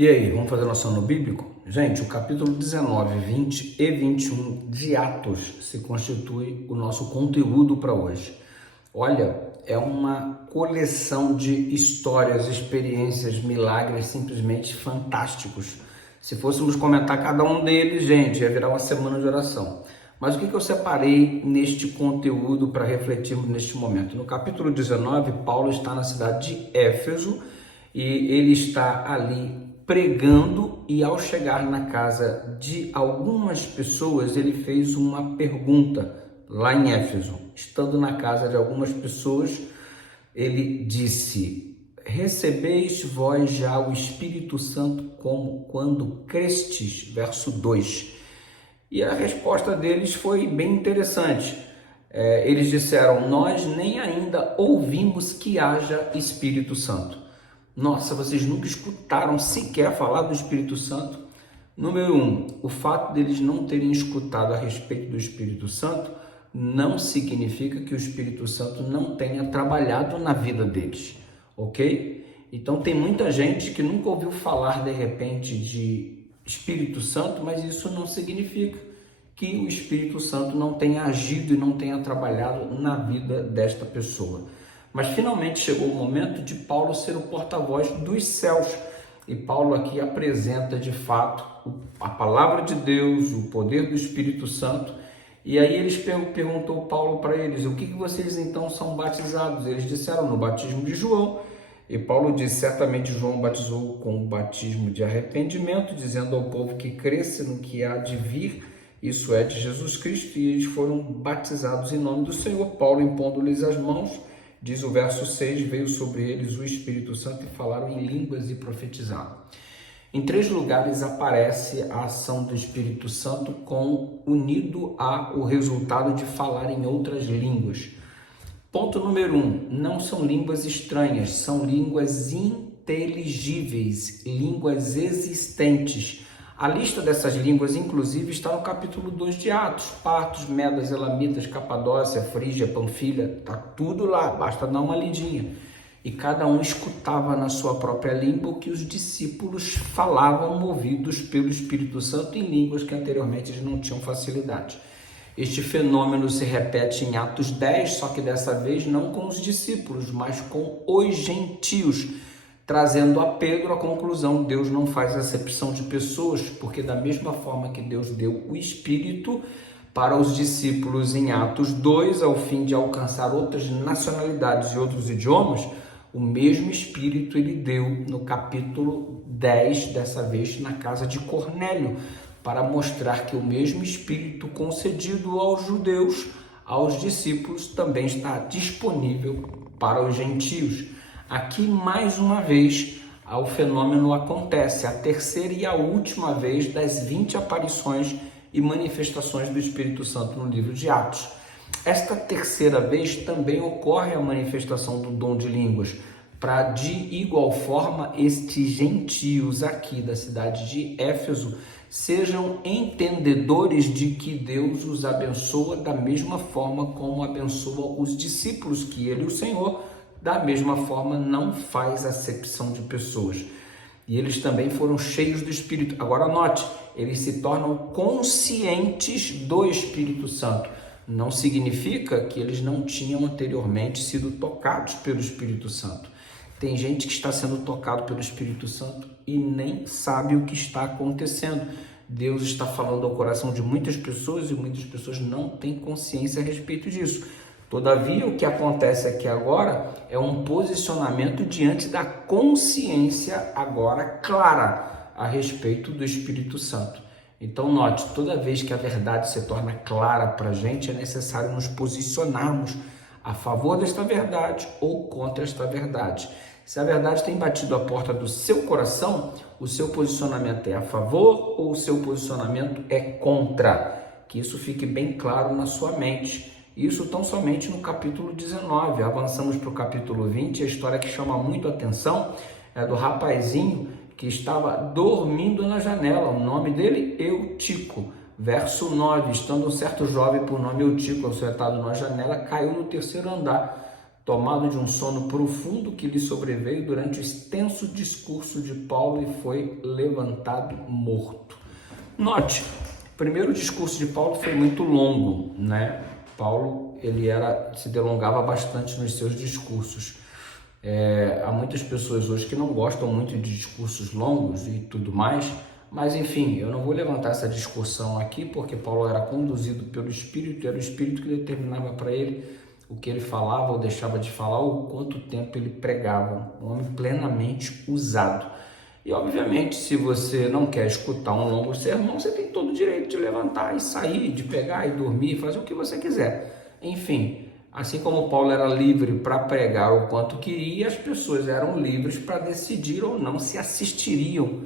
E aí, vamos fazer nosso ano bíblico? Gente, o capítulo 19, 20 e 21 de Atos se constitui o nosso conteúdo para hoje. Olha, é uma coleção de histórias, experiências, milagres simplesmente fantásticos. Se fôssemos comentar cada um deles, gente, ia virar uma semana de oração. Mas o que eu separei neste conteúdo para refletirmos neste momento? No capítulo 19, Paulo está na cidade de Éfeso e ele está ali pregando, e ao chegar na casa de algumas pessoas, ele fez uma pergunta lá em Éfeso. Estando na casa de algumas pessoas, ele disse: recebeis vós já o Espírito Santo como quando crestes? Verso 2. E a resposta deles foi bem interessante. Eles disseram: nós nem ainda ouvimos que haja Espírito Santo. Nossa, vocês nunca escutaram sequer falar do Espírito Santo? Número 1, o fato deles não terem escutado a respeito do Espírito Santo não significa que o Espírito Santo não tenha trabalhado na vida deles, ok? Então tem muita gente que nunca ouviu falar de repente de Espírito Santo, mas isso não significa que o Espírito Santo não tenha agido e não tenha trabalhado na vida desta pessoa. Mas finalmente chegou o momento de Paulo ser o porta-voz dos céus. E Paulo aqui apresenta de fato a palavra de Deus, o poder do Espírito Santo. E aí perguntou Paulo para eles: o que vocês então são batizados? Eles disseram: no batismo de João. E Paulo disse: certamente João batizou com o batismo de arrependimento, dizendo ao povo que cresce no que há de vir, isso é, de Jesus Cristo, e eles foram batizados em nome do Senhor. Paulo, impondo-lhes as mãos, diz o verso 6, veio sobre eles o Espírito Santo e falaram em línguas e profetizaram. Em 3 lugares aparece a ação do Espírito Santo unido ao resultado de falar em outras línguas. Ponto número 1, não são línguas estranhas, são línguas inteligíveis, línguas existentes. A lista dessas línguas, inclusive, está no capítulo 2 de Atos. Partos, Medas, Elamitas, Capadócia, Frígia, Panfilha, está tudo lá, basta dar uma lidinha. E cada um escutava na sua própria língua o que os discípulos falavam, movidos pelo Espírito Santo em línguas que anteriormente eles não tinham facilidade. Este fenômeno se repete em Atos 10, só que dessa vez não com os discípulos, mas com os gentios, trazendo a Pedro a conclusão: Deus não faz acepção de pessoas, porque da mesma forma que Deus deu o Espírito para os discípulos em Atos 2, ao fim de alcançar outras nacionalidades e outros idiomas, o mesmo Espírito ele deu no capítulo 10, dessa vez na casa de Cornélio, para mostrar que o mesmo Espírito concedido aos judeus, aos discípulos, também está disponível para os gentios. Aqui, mais uma vez, o fenômeno acontece, a terceira e a última vez das 20 aparições e manifestações do Espírito Santo no livro de Atos. Esta terceira vez também ocorre a manifestação do dom de línguas, para de igual forma estes gentios aqui da cidade de Éfeso sejam entendedores de que Deus os abençoa da mesma forma como abençoa os discípulos, que ele, o Senhor, da mesma forma não faz acepção de pessoas. E eles também foram cheios do Espírito. Agora note, eles se tornam conscientes do Espírito Santo. Não significa que eles não tinham anteriormente sido tocados pelo Espírito Santo. Tem gente que está sendo tocado pelo Espírito Santo e nem sabe o que está acontecendo. Deus está falando ao coração de muitas pessoas e muitas pessoas não têm consciência a respeito disso. Todavia, o que acontece aqui agora é um posicionamento diante da consciência agora clara a respeito do Espírito Santo. Então, note, toda vez que a verdade se torna clara para a gente, é necessário nos posicionarmos a favor desta verdade ou contra esta verdade. Se a verdade tem batido a porta do seu coração, o seu posicionamento é a favor ou o seu posicionamento é contra? Que isso fique bem claro na sua mente. Isso tão somente no capítulo 19. Avançamos para o capítulo 20, a história que chama muito a atenção é do rapazinho que estava dormindo na janela. O nome dele, Eutico. Verso 9, estando um certo jovem por nome Eutico, sentado na janela, caiu no 3º andar tomado de um sono profundo que lhe sobreveio durante o extenso discurso de Paulo e foi levantado morto. Note, o primeiro discurso de Paulo foi muito longo, né? Paulo, se delongava bastante nos seus discursos. Há muitas pessoas hoje que não gostam muito de discursos longos e tudo mais, mas enfim, eu não vou levantar essa discussão aqui, porque Paulo era conduzido pelo Espírito, era o Espírito que determinava para ele o que ele falava ou deixava de falar, ou quanto tempo ele pregava, um homem plenamente usado. E obviamente, se você não quer escutar um longo sermão, você tem todo o direito de levantar e sair, de pegar e dormir, fazer o que você quiser. Enfim, assim como Paulo era livre para pregar o quanto queria, as pessoas eram livres para decidir ou não se assistiriam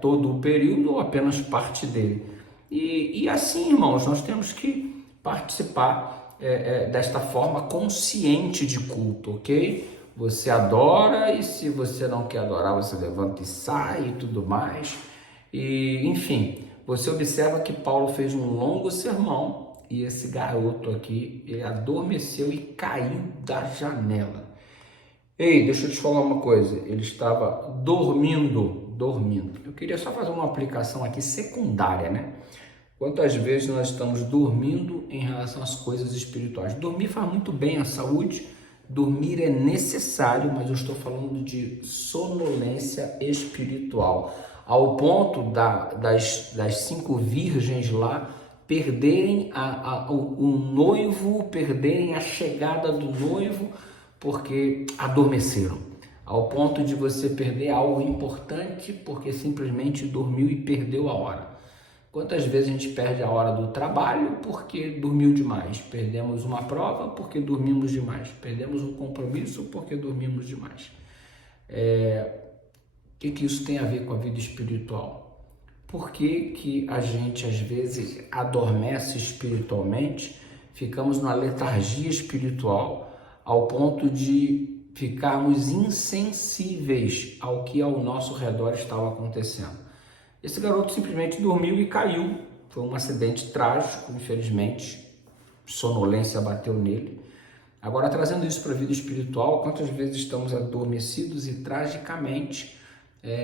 todo o período ou apenas parte dele. E assim, irmãos, nós temos que participar desta forma consciente de culto, ok? Você adora e se você não quer adorar, você levanta e sai e tudo mais. E, enfim, você observa que Paulo fez um longo sermão e esse garoto aqui, ele adormeceu e caiu da janela. Ei, deixa eu te falar uma coisa, ele estava dormindo. Eu queria só fazer uma aplicação aqui secundária, né? Quantas vezes nós estamos dormindo em relação às coisas espirituais? Dormir faz muito bem à saúde, dormir é necessário, mas eu estou falando de sonolência espiritual, ao ponto das 5 virgens lá perderem o noivo, perderem a chegada do noivo, porque adormeceram, ao ponto de você perder algo importante porque simplesmente dormiu e perdeu a hora. Quantas vezes a gente perde a hora do trabalho porque dormiu demais? Perdemos uma prova porque dormimos demais. Perdemos um compromisso porque dormimos demais. O que isso tem a ver com a vida espiritual? Por que a gente às vezes adormece espiritualmente, ficamos numa letargia espiritual ao ponto de ficarmos insensíveis ao que ao nosso redor estava acontecendo? Esse garoto simplesmente dormiu e caiu. Foi um acidente trágico, infelizmente. Sonolência bateu nele. Agora, trazendo isso para a vida espiritual, quantas vezes estamos adormecidos e tragicamente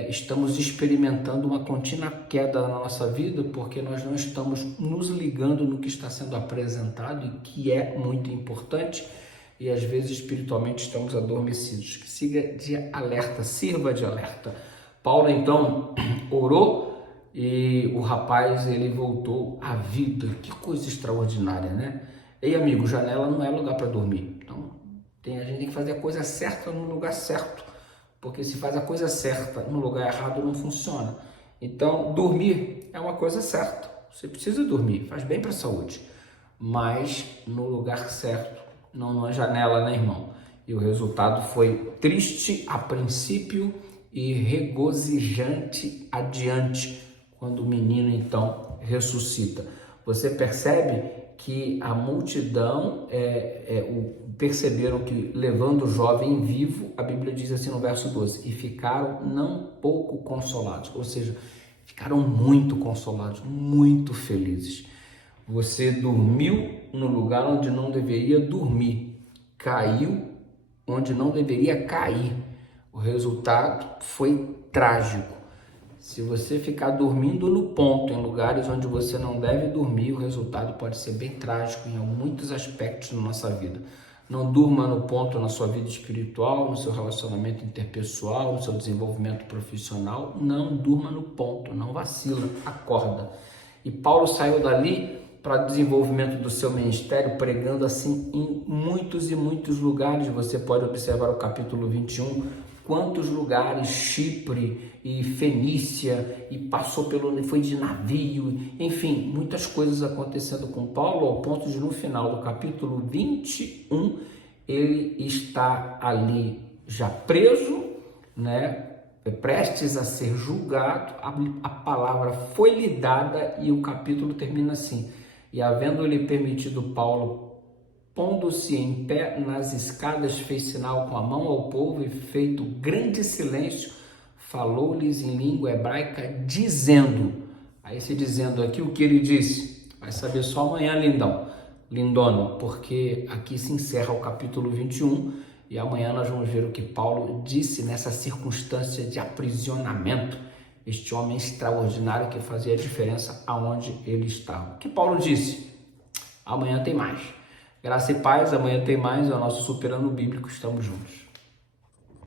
estamos experimentando uma contínua queda na nossa vida porque nós não estamos nos ligando no que está sendo apresentado e que é muito importante, e às vezes espiritualmente estamos adormecidos. Que sirva de alerta. Paulo então orou e o rapaz ele voltou à vida. Que coisa extraordinária, né? Ei, amigo, janela não é lugar para dormir. Então a gente tem que fazer a coisa certa no lugar certo, porque se faz a coisa certa no lugar errado não funciona. Então dormir é uma coisa certa. Você precisa dormir, faz bem para a saúde, mas no lugar certo, não numa janela, né, irmão? E o resultado foi triste a princípio e regozijante adiante, quando o menino então ressuscita. Você percebe que a multidão perceberam que, levando o jovem vivo, a Bíblia diz assim no verso 12, e ficaram não pouco consolados, ou seja, ficaram muito consolados, muito felizes. Você dormiu no lugar onde não deveria dormir, caiu onde não deveria cair. O resultado foi trágico. Se você ficar dormindo no ponto, em lugares onde você não deve dormir, o resultado pode ser bem trágico em muitos aspectos da nossa vida. Não durma no ponto na sua vida espiritual, no seu relacionamento interpessoal, no seu desenvolvimento profissional. Não durma no ponto, não vacila, acorda. E Paulo saiu dali para o desenvolvimento do seu ministério, pregando assim em muitos e muitos lugares. Você pode observar o capítulo 21, quantos lugares, Chipre e Fenícia, e foi de navio, enfim, muitas coisas acontecendo com Paulo, ao ponto de no final do capítulo 21, ele está ali já preso, né? Prestes a ser julgado, a palavra foi lhe dada e o capítulo termina assim: e havendo-lhe permitido Paulo, pondo-se em pé nas escadas, fez sinal com a mão ao povo e, feito grande silêncio, falou-lhes em língua hebraica, dizendo. Aí esse dizendo aqui, o que ele disse? Vai saber só amanhã, lindão. lindona, porque aqui se encerra o capítulo 21 e amanhã nós vamos ver o que Paulo disse nessa circunstância de aprisionamento. Este homem extraordinário que fazia a diferença aonde ele estava. O que Paulo disse? Amanhã tem mais. Graça e paz, amanhã tem mais. É o nosso Superando Bíblico. Estamos juntos.